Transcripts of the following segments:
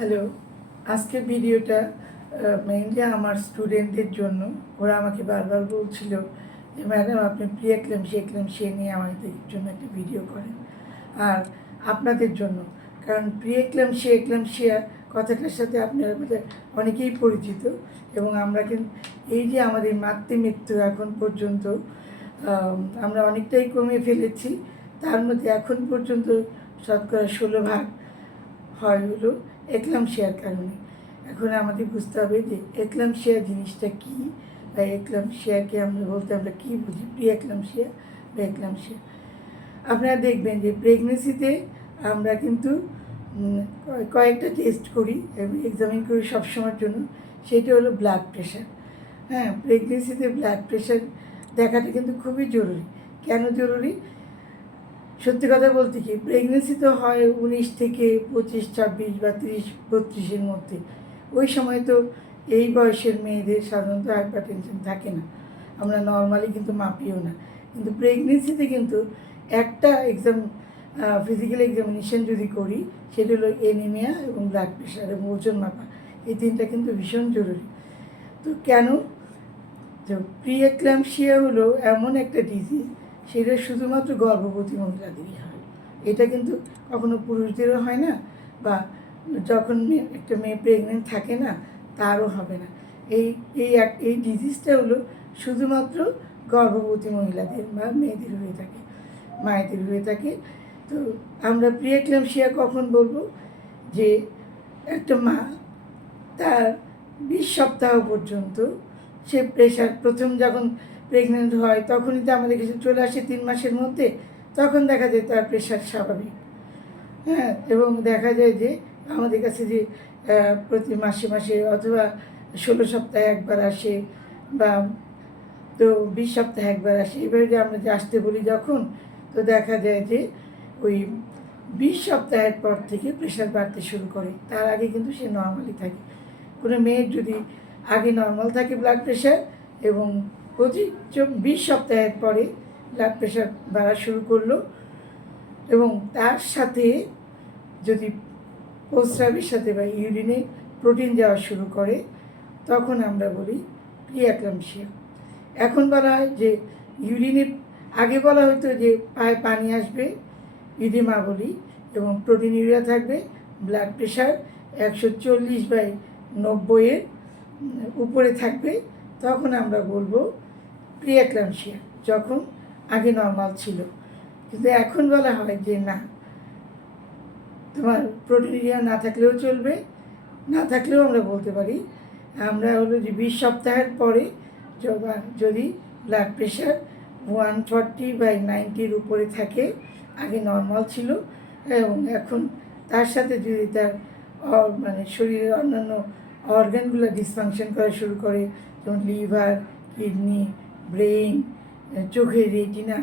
Hello আজকের ভিডিওটা mainly আমার স্টুডেন্টদের জন্য। ওরা আমাকে বারবার বলছিল যে ম্যাডাম আপনি প্রি এক্লেমসি সে নিয়ে আমাদের জন্য একটা ভিডিও করেন। আর আপনাদের জন্য। কারণ প্রি এক্লেমসি এক্লেমসিয়া কথাটার সাথে আপনারা বোধহয় অনেকেই পরিচিত। এবং আমরা কিন্তু, এই যে আমাদের মাতৃমৃত্যু এখন পর্যন্ত আমরা অনেকটাই কমিয়ে ফেলেছি। তার মধ্যে এখন পর্যন্ত শতকরা ষোলো ভাগ হয় হলো। একলামশিয়ার কারণে। এখন আমাদের বুঝতে হবে যে একলামশিয়া জিনিসটা কী, বা একলামশিয়াকে আমরা বলতে আমরা কী বুঝি? প্রি একলামশিয়া বা একলামশিয়া আপনারা দেখবেন যে প্রেগনেন্সিতে আমরা কিন্তু কয়েকটা টেস্ট করি এক্সামিন করি সবসময়ের জন্য। সেটা হলো ব্লাড প্রেশার হ্যাঁ প্রেগনেন্সিতে ব্লাড প্রেশার দেখাটা কিন্তু খুবই জরুরি। কেন জরুরি? সত্যি কথা বলতে কি প্রেগনেন্সি তো হয় উনিশ থেকে পঁচিশ, ছাব্বিশ বা তিরিশ, বত্রিশের মধ্যে। ওই সময় তো এই বয়সের মেয়েদের সাধারণত হাইপার টেনশন থাকে না। আমরা নর্মালি কিন্তু মাপিও না। কিন্তু প্রেগনেন্সিতে কিন্তু একটা এক্সাম ফিজিক্যাল এক্সামিনেশন যদি করি, সেটা হলো এনিমিয়া এবং ব্লাড প্রেশার এবং ওজন মাপা। এই তিনটা কিন্তু ভীষণ জরুরি। তো কেন? তো প্রিএক্লামশিয়া হলো এমন একটা ডিজিজ সেটা শুধুমাত্র গর্ভবতী মহিলাদেরই হয়। এটা কিন্তু কখনো পুরুষদেরও হয় না বা যখন একটা মেয়ে প্রেগনেন্ট থাকে না, তারও হবে না। এই এই এক, এই ডিজিজটা হলো শুধুমাত্র গর্ভবতী মহিলাদের বা মেয়েদের হয়ে থাকে, মায়েদের হয়ে থাকে। তো আমরা প্রিয়েক্লামশিয়া কখন বলব? যে একটা মা তার বিশ সপ্তাহ পর্যন্ত সে প্রেশার প্রথম যখন প্রেগনেন্ট হয়, তখনই তো আমাদের কাছে চলে আসে তিন মাসের মধ্যে, তখন দেখা যায় তার প্রেশার স্বাভাবিক। হ্যাঁ এবং দেখা যায় যে আমাদের কাছে যে প্রতি মাসে মাসে অথবা ষোলো সপ্তাহে একবার আসে বা তো বিশ সপ্তাহে একবার আসে এবারে যে আমরা যে আসতে বলি যখন, তো দেখা যায় যে ওই বিশ সপ্তাহের পর থেকে প্রেশার বাড়তে শুরু করে, তার আগে কিন্তু সে নর্মালি থাকে। কোনো মেয়ের যদি আগে নর্মাল থাকে ব্লাড প্রেশার এবং পঁচিশ বিশ সপ্তাহের পরে ব্লাড প্রেশার বাড়া শুরু করল এবং তার সাথে যদি প্রস্রাবের সাথে বা ইউরিনে প্রোটিন যাওয়া শুরু করে, তখন আমরা বলি প্রিয়াক্লামশিয়া এখন বলা হয় যে ইউরিনে আগে বলা হতো যে পায়ে পানি আসবে ইডিমা বলি এবং প্রোটিন ইউরিয়া থাকবে ব্লাড প্রেশার একশো চল্লিশ বাই নব্বইয়ের উপরে থাকবে, তখন আমরা বলব প্রিয়াক্লামশিয়া যখন আগে নর্মাল ছিল। কিন্তু এখন বলা হয় যে না, তোমার প্রোটিনিয়া না থাকলেও চলবে, না থাকলেও আমরা বলতে পারি। আমরা হলো যে বিশ সপ্তাহের পরে যদি blood pressure one forty by নাইনটির উপরে থাকে, আগে নর্মাল ছিল, এবং এখন তার সাথে যদি তার মানে শরীরের অন্যান্য অর্গানগুলো ডিসফাংশন করা শুরু করে, যেমন লিভার কিডনি ব্রেইন চোখের রেটিনা,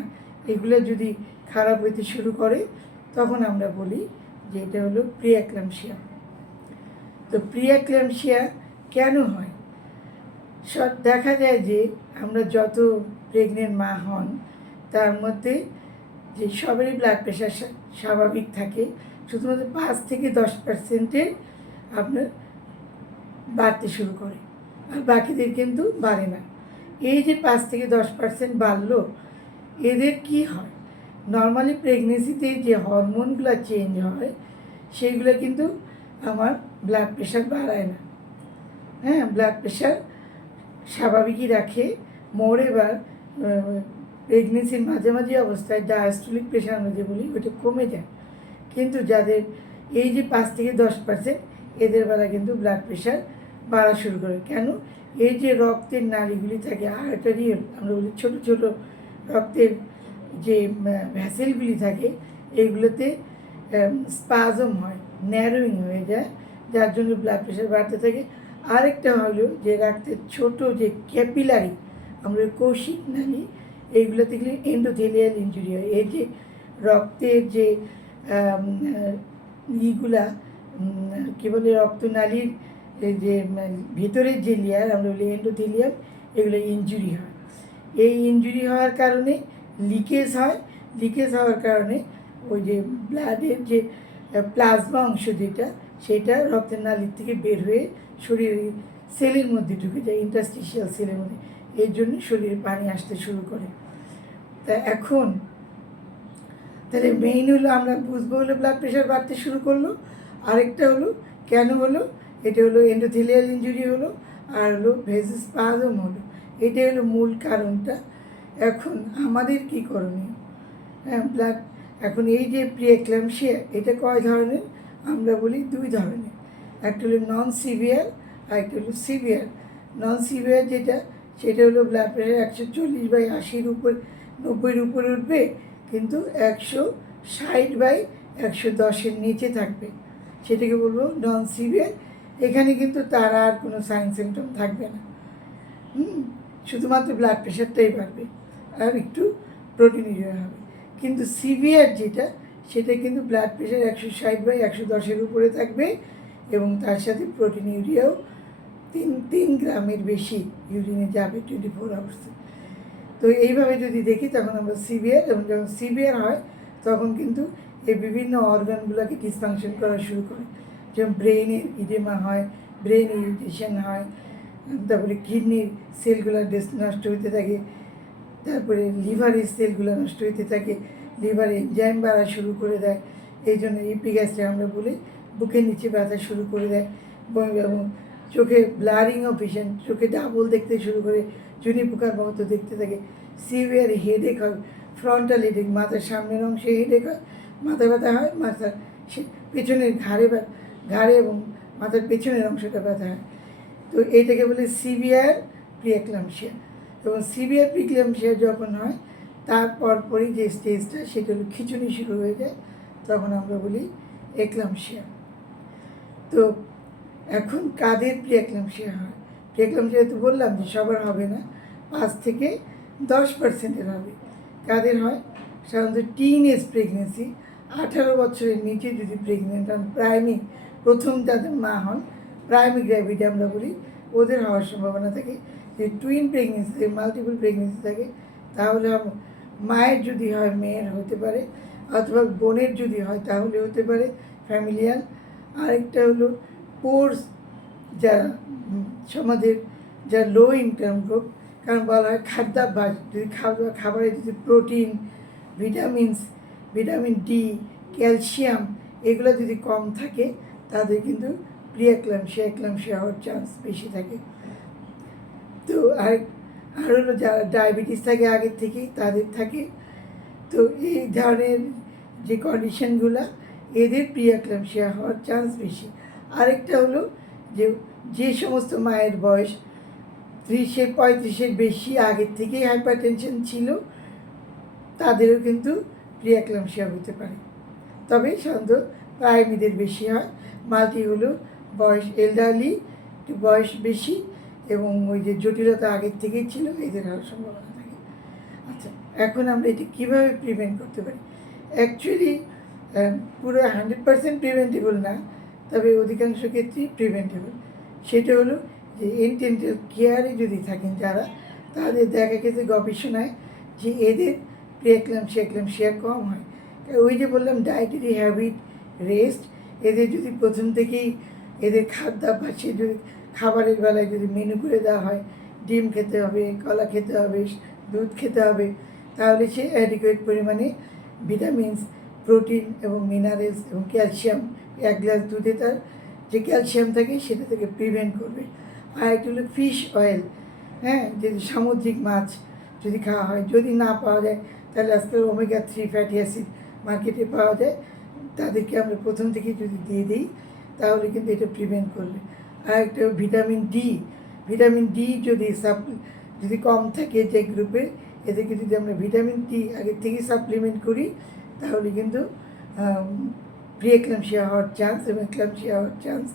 এগুলো যদি খারাপ হইতে শুরু করে, তখন আমরা বলি যে এটা হলো প্রিয়াক্লামশিয়া তো প্রিয়াক্লামশিয়া কেন হয়? সব দেখা যায় যে আমরা যত প্রেগনেন্ট মা হন, তার মধ্যে যে সবারই ব্লাড প্রেশার স্বাভাবিক থাকে, শুধুমাত্র পাঁচ থেকে দশ পার্সেন্টের আপনার বাড়তে শুরু করে, আর বাকিদের কিন্তু বাড়ে না। এই যে পাঁচ থেকে দশ পার্সেন্ট বাড়লো, এদের কি হয়? নর্মালি প্রেগনেন্সিতে যে হরমোনগুলো চেঞ্জ হয়, সেইগুলো কিন্তু আমার ব্লাড প্রেশার বাড়ায় না। হ্যাঁ ব্লাড প্রেশার স্বাভাবিকই রাখে। মোর এবার প্রেগনেন্সির মাঝামাঝি অবস্থায় ডায়াস্টোলিক প্রেশার আমরা যে বলি ওটা কমে যায়। কিন্তু যাদের এই যে পাঁচ থেকে দশ পার্সেন্ট এদের বেলা কিন্তু ব্লাড প্রেশার বাড়া শুরু করে। কেন? এই যে রক্তের নাড়িগুলি থাকে আর্টারিয়াল আমরা বলি ছোটো ছোটো রক্তের যে ভ্যাসেলগুলি থাকে এইগুলোতে স্পাজম হয়, ন্যারোয়িং হয়ে যায়, যার জন্য ব্লাড প্রেশার বাড়তে থাকে। আরেকটা হলো যে, রক্তের ছোট যে ক্যাপিলারি আমরা কৌশিক নালী, এইগুলোতে গেলে এন্ডোথেলিয়াল ইঞ্জুরি হয়। এই যে রক্তের যে ইগুলা কী বলে, রক্তনালীর এই যে ভিতরের যে লেয়ার আমরা বলি এন্ডোথেলিয়াম এগুলো ইঞ্জুরি হয়। এই ইঞ্জুরি হওয়ার কারণে লিকেজ হয়। লিকেজ হওয়ার কারণে ওই যে ব্লাডের যে প্লাজমা অংশ যেটা, সেটা রক্তের নালীর থেকে বের হয়ে শরীরের সেলের মধ্যে ঢুকে যায় ইন্টারস্টিশিয়াল সেলের মধ্যে। এর জন্য শরীরে পানি আসতে শুরু করে। তা এখন, তাহলে মেইন হলো আমরা বুঝব হলো ব্লাড প্রেশার বাড়তে শুরু করল। আরেকটা হলো, কেন হলো? এটা হলো এন্ডোথেলিয়াল ইঞ্জুরি হলো, আর হলো ভেজিস পাজম হলো। এটাই হলো মূল কারণটা। এখন আমাদের কি করণীয়? হ্যাঁ ব্লাড এখন এই যে প্রিয়েক্লামশিয়া এটা কয় ধরনের? আমরা বলি দুই ধরনের। একটা হলো নন সিভিয়ার আর একটা হলো সিভিয়ার নন সিভিয়ার যেটা, সেটা হলো ব্লাড প্রেশার একশো চল্লিশ বাই আশির উপর, নব্বইয়ের উপরে উঠবে, কিন্তু একশো ষাট বাই একশো দশের নিচে থাকবে। সেটাকে বলব নন সিভিয়ার এখানে কিন্তু তার আর কোনো সাইন সিমটম থাকবে না। হুম? শুধুমাত্র ব্লাড প্রেশারটাই বাড়বে, আর একটু প্রোটিন হবে। কিন্তু সিভিয়ার যেটা, সেটা কিন্তু ব্লাড প্রেশার একশো ষাট বাই একশো দশের উপরে থাকবে এবং তার সাথে প্রোটিন ইউরিয়াও তিন তিন গ্রামের বেশি ইউরিনে যাবে টোয়েন্টি ফোর আওয়ার্সে তো এইভাবে যদি দেখি, তখন আমরা সিভিয়ার এবং যখন সিভিয়ার হয়, তখন কিন্তু এই বিভিন্ন অর্গানগুলোকে ডিসফাংশন করা শুরু করে। যেমন ব্রেনের ইডেমা হয় ব্রেন ইরিটেশন হয়, তারপরে কিডনির সেলগুলো নষ্ট হতে থাকে, তারপরে লিভারের সেলগুলো নষ্ট হতে থাকে লিভারে এনজাইম বাড়া শুরু করে দেয়, এই জন্য ইপিগ্যাসটা আমরা বলি, বুকের নিচে ব্যথা শুরু করে দেয়, এবং- চোখে ব্লারিং অফ ভিশন চোখে ডাবল দেখতে শুরু করে চুনি পোকার মতো দেখতে থাকে সিভিয়ার হেডেক হয় ফ্রন্টাল হেডেক মাথার সামনের অংশে হেডেক হয়, মাথা ব্যথা হয়, মাথার সে পেছনের ঘাড়ে ব্যথা ঘাড়ে এবং মাথার পেছনের অংশটা ব্যথা হয়। তো এইটাকে বলে সিভিয়ার প্রিয়াক্লামশিয়া এবং সিভিয়ার প্রিক্লামশিয়া যখন হয় তারপর পরই যে স্টেজটা, সেটা হলো শুরু হয়ে যায়, তখন আমরা বলি একলামশিয়া তো এখন কাদের প্রিয়াক্লামশিয়া হয়? প্রিয়াক্লামশিয়া তো বললাম যে সবার হবে না, পাঁচ থেকে দশ পার্সেন্টের হবে। কাদের হয়? সাধারণত টিন এজ প্রেগনেন্সি। আঠারো বছরের নিচে যদি প্রেগনেন্ট প্রাইমি প্রথম যাদের মা হন প্রাইমি গ্র্যাভিটি আমরা বলি, ওদের হওয়ার সম্ভাবনা থাকে। যে টুইন প্রেগনেন্সি থাকে মাল্টিপল প্রেগনেন্সি থাকে, তাহলে মায়ের যদি হয়, মেয়ের হতে পারে, অথবা বোনের যদি হয়, তাহলে হতে পারে ফ্যামিলিয়াল আরেকটা হলো পোর্স যারা সমাজের যারা লো ইনকাম গ্রুপ কারণ বলা হয় খাদ্যাভ্যাস, যদি খাবার খাবারে যদি protein vitamins vitamin D calcium এগুলো যদি কম থাকে তাদের কিন্তু প্রিয়াক্লামশিয়া একলামশিয়া হওয়ার চান্স বেশি থাকে। তো আর আর হলো যারা ডায়াবেটিস থাকে আগের থেকেই তাদের থাকে। তো এই ধরনের যে কন্ডিশনগুলো এদের প্রিয়াক্লামশিয়া হওয়ার চান্স বেশি। আরেকটা হলো যে যে সমস্ত মায়ের বয়স ত্রিশে পঁয়ত্রিশের বেশি আগের থেকেই হাইপার টেনশন ছিল, তাদেরও কিন্তু প্রিয়াক্লামশিয়া হতে পারে। তবে সাধারণত প্রাইমিদের বেশি হয়। মাল্টি হলো বয়স এলডারলি একটু বয়স বেশি এবং ওই যে জটিলতা আগের থেকেই ছিল, এদের হওয়ার সম্ভাবনা থাকে। আচ্ছা এখন আমরা এটি কীভাবে প্রিভেন্ট করতে পারি? অ্যাকচুয়ালি পুরো হান্ড্রেড পার্সেন্ট প্রিভেন্টেবল না, তবে অধিকাংশ ক্ষেত্রেই প্রিভেন্টেবল সেটা হলো যে ইন্টেন্টাল কেয়ারে যদি থাকেন যারা, তাদের দেখা গেছে গবেষণায় যে এদের প্রিয়াক্লাম প্রিয়াক্লামশিয়া একলামশিয়া কম হয়। ওই যে বললাম ডায়েটারি হ্যাবিট রেস্ট এদের যদি প্রথম থেকেই এদের খাদ্যাভ্যাসে যদি খাবারের বেলায় যদি মেনু করে দেওয়া হয়, ডিম খেতে হবে, কলা খেতে হবে, দুধ খেতে হবে, তাহলে সে অ্যাডিকুয়েট পরিমাণে ভিটামিনস প্রোটিন এবং মিনারেলস এবং ক্যালসিয়াম এক গ্লাস দুধে তার যে ক্যালসিয়াম থাকে সেটা থেকে প্রিভেন্ট করবে। আর একটা হলো ফিশ অয়েল হ্যাঁ যদি সামুদ্রিক মাছ যদি খাওয়া হয়, যদি না পাওয়া যায়, তাহলে আজকাল ওমেগা থ্রি ফ্যাটি অ্যাসিড মার্কেটে পাওয়া যায়। তাদেরকে আমরা প্রথম থেকে যদি দিয়ে দিই, তাহলে কিন্তু এটা প্রিভেন্ট করবে। আর একটা ভিটামিন ডি ভিটামিন ডি যদি সাপ যদি কম থাকে যে গ্রুপে এদেরকে যদি আমরা ভিটামিন ডি আগে থেকে সাপ্লিমেন্ট করি, তাহলে কিন্তু প্রিয়েক্লামশিয়া হওয়ার চান্স এবং ক্লামশিয়া হওয়ার চান্স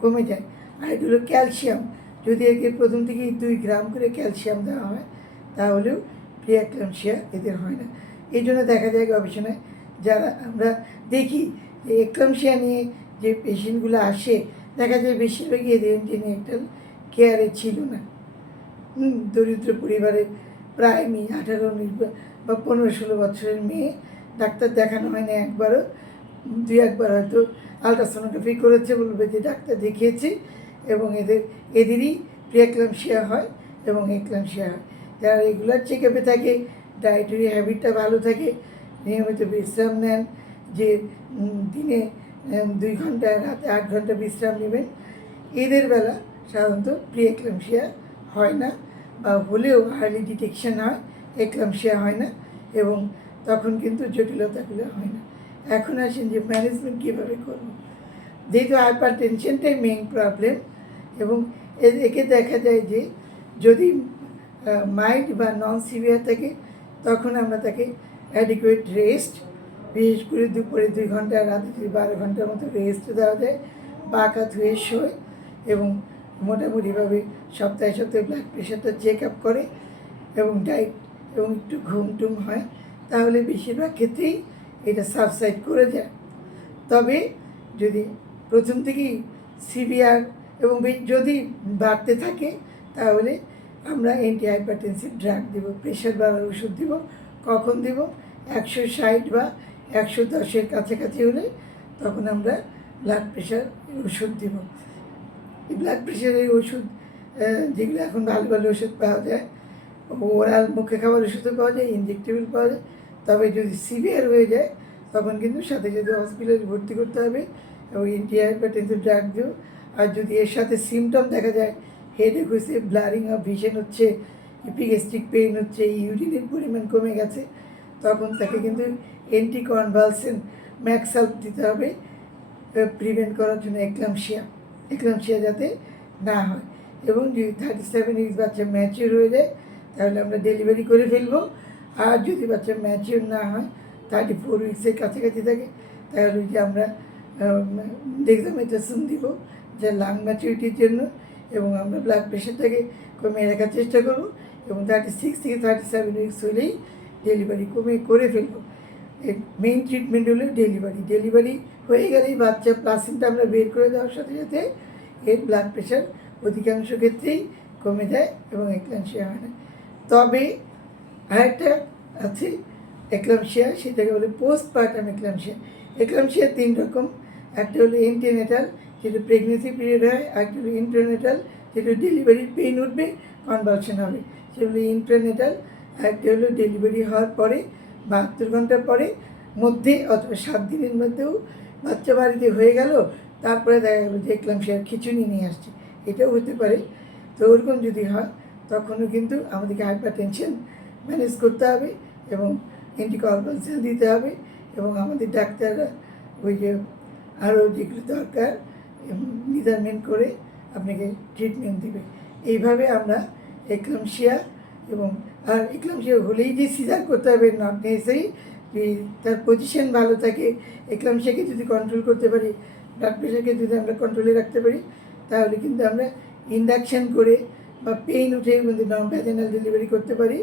কমে যায়। আর এটা হলো ক্যালসিয়াম যদি একে প্রথম থেকেই দুই গ্রাম করে ক্যালসিয়াম দেওয়া হয়, তাহলেও প্রিয়াক্লামশিয়া এদের হয় না। এই জন্য দেখা যায় গবেষণায় যারা আমরা দেখি, যে এক্লামশিয়া নিয়ে যে পেশেন্টগুলো আসে, দেখা যায় বেশিরভাগই এদের ইন্টিনেটাল কেয়ারে ছিল না। দরিদ্র পরিবারের প্রায় মেয়ে, আঠারো উনিশ বা পনেরো ষোলো বছরের মেয়ে, ডাক্তার দেখানো হয়নি একবারও। দুই একবার হয়তো আলট্রাসোনোগ্রাফি করেছে বলবে যে ডাক্তার দেখিয়েছি এবং এদের, এদেরই প্রিয়াক্লামশিয়া হয় এবং এক্লামশিয়া হয়। যারা রেগুলার চেক আপে থাকে ডায়েটারি হ্যাবিটটা ভালো থাকে নিয়মিত বিশ্রাম নেন, যে দিনে দুই ঘণ্টা, রাতে আট ঘণ্টা বিশ্রাম নেবেন। এদের বেলা সাধারণত প্রিয়েক্লামশিয়া হয় না বা হলেও হার্লি ডিটেকশন হয় এক্লামশিয়া হয় না এবং তখন কিন্তু জটিলতাগুলো হয় না। এখন আসেন যে, ম্যানেজমেন্ট কীভাবে করব? যেহেতু হাইপার টেনশনটাই মেইন প্রবলেম এবং একে দেখা যায় যে, যদি মাইল্ড বা নন সিভিয়ার থাকে, তখন আমরা তাকে অ্যাডিকুয়েট রেস্ট বিশেষ করে দুপুরে দুই ঘণ্টা, রাতে যদি বারো ঘণ্টার মতো রেস্ট দেওয়া যায় বাঁকা ধুয়ে শোয় এবং মোটামুটিভাবে সপ্তাহে সপ্তাহে ব্লাড প্রেশারটা চেক আপ করে এবং ডায়েট এবং একটু ঘুম টুম হয়, তাহলে বেশিরভাগ ক্ষেত্রেই এটা সাবসাইড করে যায়। তবে যদি প্রথম থেকেই সিভিয়ার এবং যদি বাড়তে থাকে, তাহলে আমরা অ্যান্টি হাইপারটেনসিভ ড্রাগ দেব প্রেশার বাড়ার ওষুধ দেব। কখন দেব? একশো ষাট বা একশো দশের কাছাকাছি হলে তখন আমরা ব্লাড প্রেশার ওষুধ দেব। এই ব্লাড প্রেশারের ওষুধ যেগুলো এখন ভালো ভালো ওষুধ পাওয়া যায় ওরাল মুখে খাবার ওষুধও পাওয়া যায় ইনজেক্টেবল পাওয়া যায়। তবে যদি সিভিয়ার হয়ে যায়, তখন কিন্তু সাথে সাথে হসপিটালে ভর্তি করতে হবে এবং ইন্টিহাইপারটেন্সিভ ড্রাগ দিও আর যদি এর সাথে সিমটম দেখা যায় হেডেক হয়েছে ব্লারিং অফ ভিশন হচ্ছে ইপিগেস্টিক পেইন হচ্ছে ইউরিনের পরিমাণ কমে গেছে, তখন তাকে কিন্তু অ্যান্টি কনভালসেন ম্যাক্সাল্প দিতে হবে প্রিভেন্ট করার জন্য এক্লামশিয়া এক্লামশিয়া যাতে না হয়। এবং যদি থার্টি সেভেন উইক্স বাচ্চা ম্যাচিওর হয়ে যায়, তাহলে আমরা ডেলিভারি করে ফেলব। আর যদি বাচ্চা ম্যাচিওর না হয় থার্টি ফোর উইক্সের কাছাকাছি থাকে, তাহলে যে আমরা ডেক্সামেথাসন দিব, যা লাং ম্যাচুরিটির জন্য, এবং আমরা ব্লাড প্রেশারটাকে কমিয়ে রাখার চেষ্টা করব। এবং থার্টি সিক্স থেকে থার্টি সেভেন উইক্স হলেই ডেলিভারি কমে করে ফেলব। মেইন ট্রিটমেন্ট হলো ডেলিভারি ডেলিভারি হয়ে গেলেই বাচ্চা প্লাসিনটা আমরা বের করে দেওয়ার সাথে সাথে এর ব্লাড প্রেশার অধিকাংশ ক্ষেত্রেই কমে যায় এবং এক্লামশিয়া হয় না। তবে আরেকটা আছে এক্লামশিয়া সেটাকে বলে পোস্ট পার্টাম এক্লামশিয়া এক্লামশিয়া তিন রকম। একটা হলো ইন্টারনেটাল যেটা প্রেগনেন্সি পিরিয়ড হয় একটা হলো ইন্টারনেটাল যেটা ডেলিভারির পেইন উঠবে কনভালশন হবে। সেগুলো ইন্টারনেটাল একটা হলো ডেলিভারি হওয়ার পরে, বাহাত্তর ঘণ্টার পরে, মধ্যে অথবা সাত দিনের মধ্যেও বাচ্চা বাড়িতে হয়ে গেল, তারপরে দেখা গেলো যে এক্লামশিয়ার খিচুড়ি নিয়ে আসছে। এটাও হতে পারে। তো ওরকম যদি হয়, তখনও কিন্তু আমাদেরকে হাইপার টেনশন ম্যানেজ করতে হবে এবং অ্যান্টিকলপালসেন দিতে হবে এবং আমাদের ডাক্তাররা ওই যে আরও যেগুলো দরকার নির্ধারণ করে আপনাকে ট্রিটমেন্ট দেবে। এইভাবে আমরা এক্লামশিয়া এবং, আর এক্লামশিয়া হলেই যে সিজার করতে হবে নট নেসেসারি যে তার পজিশন ভালো থাকে এক্লামশিয়াকে যদি কন্ট্রোল করতে পারি ব্লাড প্রেশারকে যদি আমরা কন্ট্রোলে রাখতে পারি, তাহলে কিন্তু আমরা ইন্ডাকশান করে বা পেইন উঠে মধ্যে নন ভ্যাজেনাল ডেলিভারি করতে পারি।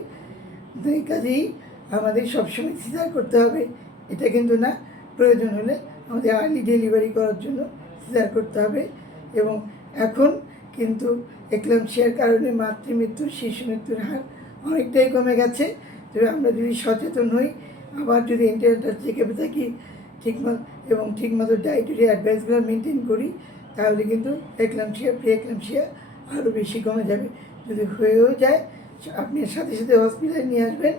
এই কাজেই আমাদের সবসময় সিজার করতে হবে, এটা কিন্তু না, প্রয়োজন হলে আমাদের আর্লি ডেলিভারি করার জন্য সিজার করতে হবে, এবং এখন কিন্তু এক্লামশিয়ার কারণে মাতৃমৃত্যু শিশু মৃত্যুর হার অনেকটাই কমে গেছে। তবে আমরা যদি সচেতন হই, আবার যদি ইন্টারনেটটা চেক আপে থাকি ঠিকমতো এবং ঠিকমতো ডায়েটারি অ্যাডভাইসগুলো মেনটেন করি, তাহলে কিন্তু এক্লামশিয়া প্রি এক্লামশিয়া আরও বেশি কমে যাবে। যদি হয়েও যায়, আপনি সাথে সাথে হসপিটালে নিয়ে আসবেন।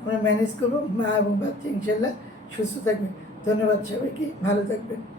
আমরা ম্যানেজ করব, মা এবং বাচ্চা ইনশাল্লাহ সুস্থ থাকবে ধন্যবাদ সবাইকে, ভালো থাকবেন।